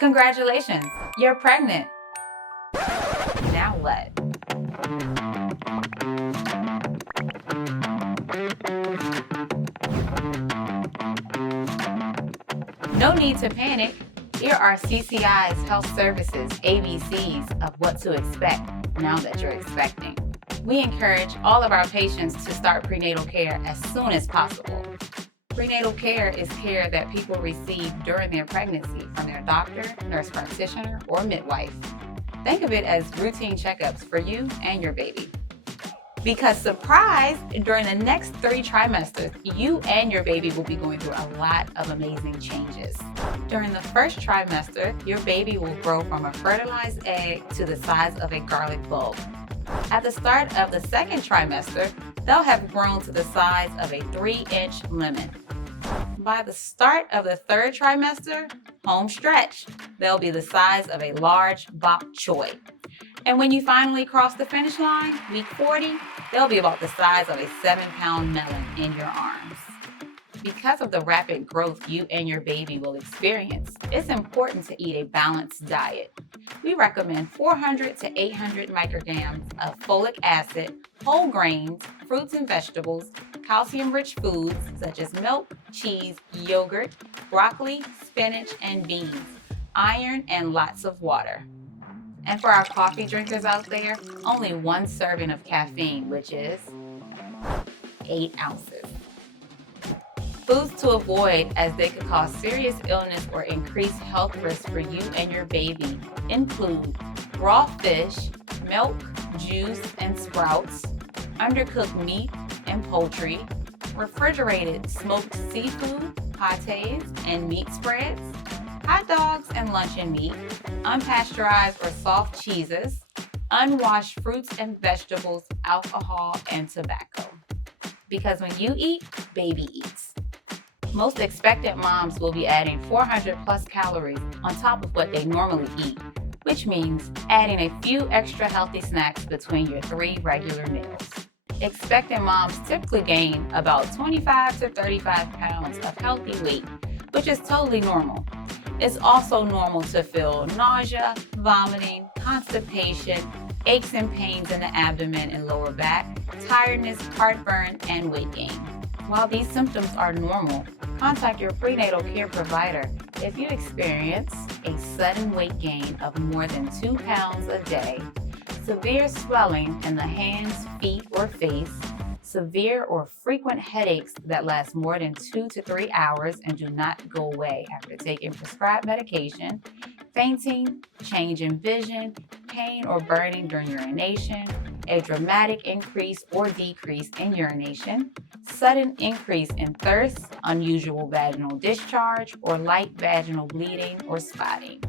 Congratulations, you're pregnant. Now what? No need to panic. Here are CCI's Health Services ABCs of what to expect now that you're expecting. We encourage all of our patients to start prenatal care as soon as possible. Prenatal care is care that people receive during their pregnancy from their doctor, nurse practitioner, or midwife. Think of it as routine checkups for you and your baby. Because surprise, during the next 3 trimesters, you and your baby will be going through a lot of amazing changes. During the first trimester, your baby will grow from a fertilized egg to the size of a garlic bulb. At the start of the second trimester, they'll have grown to the size of a 3-inch lemon. By the start of the third trimester, home stretch, they'll be the size of a large bok choy. And when you finally cross the finish line, week 40, they'll be about the size of a 7-pound melon in your arms. Because of the rapid growth you and your baby will experience, it's important to eat a balanced diet. We recommend 400 to 800 micrograms of folic acid, whole grains, fruits and vegetables, calcium-rich foods such as milk, cheese, yogurt, broccoli, spinach, and beans, iron, and lots of water. And for our coffee drinkers out there, only 1 serving of caffeine, which is 8 ounces. Foods to avoid, as they could cause serious illness or increase health risks for you and your baby, include raw fish, milk, juice, and sprouts, undercooked meat and poultry, refrigerated smoked seafood, pâtés, and meat spreads, hot dogs and luncheon meat, unpasteurized or soft cheeses, unwashed fruits and vegetables, alcohol, and tobacco. Because when you eat, baby eats. Most expectant moms will be adding 400 plus calories on top of what they normally eat, which means adding a few extra healthy snacks between your 3 regular meals. Expectant moms typically gain about 25 to 35 pounds of healthy weight, which is totally normal. It's also normal to feel nausea, vomiting, constipation, aches and pains in the abdomen and lower back, tiredness, heartburn, and weight gain. While these symptoms are normal, contact your prenatal care provider if you experience a sudden weight gain of more than 2 pounds a day, severe swelling in the hands, feet, or face, severe or frequent headaches that last more than 2 to 3 hours and do not go away after taking prescribed medication, fainting, change in vision, pain or burning during urination, a dramatic increase or decrease in urination, sudden increase in thirst, unusual vaginal discharge, or light vaginal bleeding or spotting.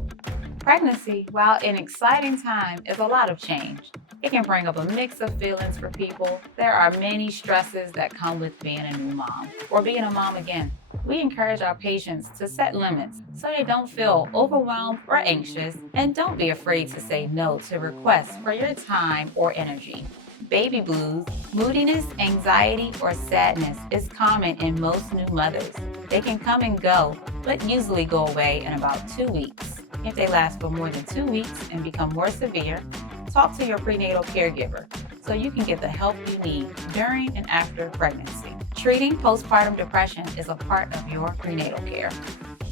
Pregnancy, while an exciting time, is a lot of change. It can bring up a mix of feelings for people. There are many stresses that come with being a new mom or being a mom again. We encourage our patients to set limits so they don't feel overwhelmed or anxious, and don't be afraid to say no to requests for your time or energy. Baby blues, moodiness, anxiety, or sadness is common in most new mothers. They can come and go, but usually go away in about 2 weeks. If they last for more than 2 weeks and become more severe, talk to your prenatal caregiver so you can get the help you need during and after pregnancy. Treating postpartum depression is a part of your prenatal care.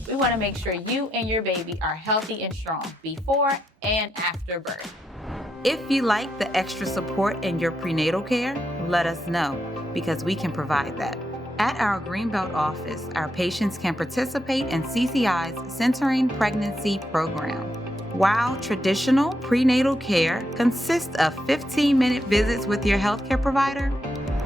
We want to make sure you and your baby are healthy and strong before and after birth. If you like the extra support in your prenatal care, let us know, because we can provide that. At our Greenbelt office, our patients can participate in CCI's Centering Pregnancy program. While traditional prenatal care consists of 15-minute visits with your healthcare provider,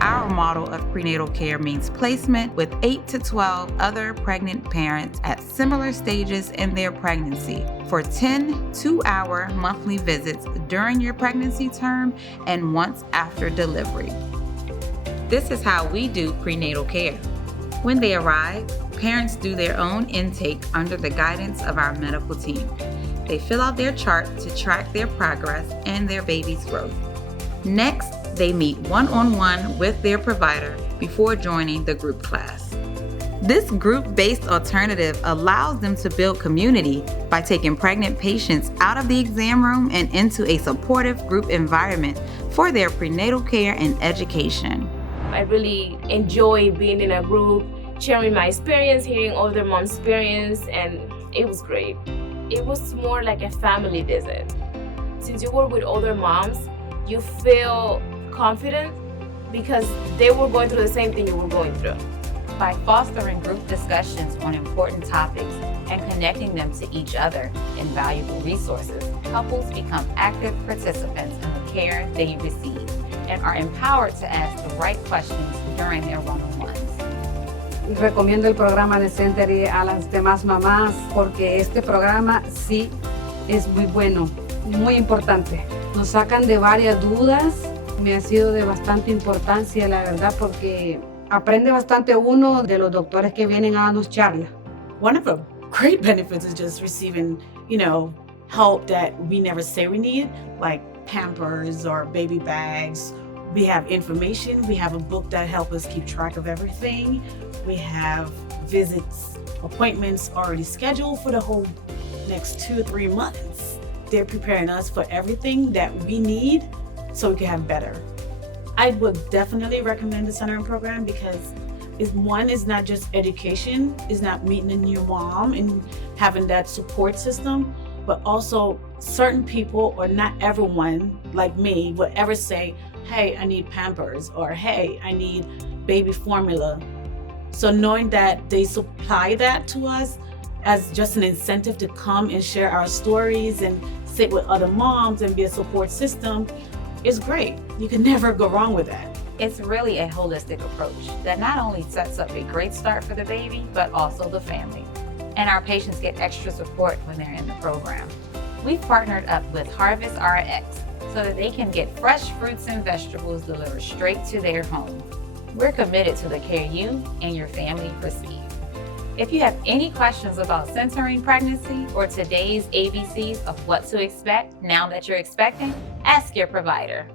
our model of prenatal care means placement with 8 to 12 other pregnant parents at similar stages in their pregnancy for 10 2-hour monthly visits during your pregnancy term and once after delivery. This is how we do prenatal care. When they arrive, parents do their own intake under the guidance of our medical team. They fill out their chart to track their progress and their baby's growth. Next, they meet one-on-one with their provider before joining the group class. This group-based alternative allows them to build community by taking pregnant patients out of the exam room and into a supportive group environment for their prenatal care and education. I really enjoy being in a group, sharing my experience, hearing other moms' experience, and it was great. It was more like a family visit. Since you work with other moms, you feel confident because they were going through the same thing you were going through. By fostering group discussions on important topics and connecting them to each other in valuable resources, couples become active participants in the care they receive and are empowered to ask the right questions during their one-on-ones. Recomiendo el programa de Centery a las demás mamás porque este programa sí es muy bueno, muy importante. Nos sacan de varias dudas, me ha sido de bastante importancia la verdad porque aprende bastante uno de los doctores que vienen a darnos charla. One of the great benefits is just receiving, help that we never say we need, like Pampers or baby bags. We have information. We have a book that helps us keep track of everything. We have visits, appointments already scheduled for the whole next 2 or 3 months. They're preparing us for everything that we need so we can have better. I would definitely recommend the Centering program because it's not just education, it's not meeting a new mom and having that support system, but also certain people or not everyone like me would ever say, hey, I need Pampers or hey, I need baby formula. So knowing that they supply that to us as just an incentive to come and share our stories and sit with other moms and be a support system is great. You can never go wrong with that. It's really a holistic approach that not only sets up a great start for the baby, but also the family. And our patients get extra support when they're in the program. We've partnered up with Harvest RX so that they can get fresh fruits and vegetables delivered straight to their home. We're committed to the care you and your family receive. If you have any questions about centering pregnancy or today's ABCs of what to expect now that you're expecting, ask your provider.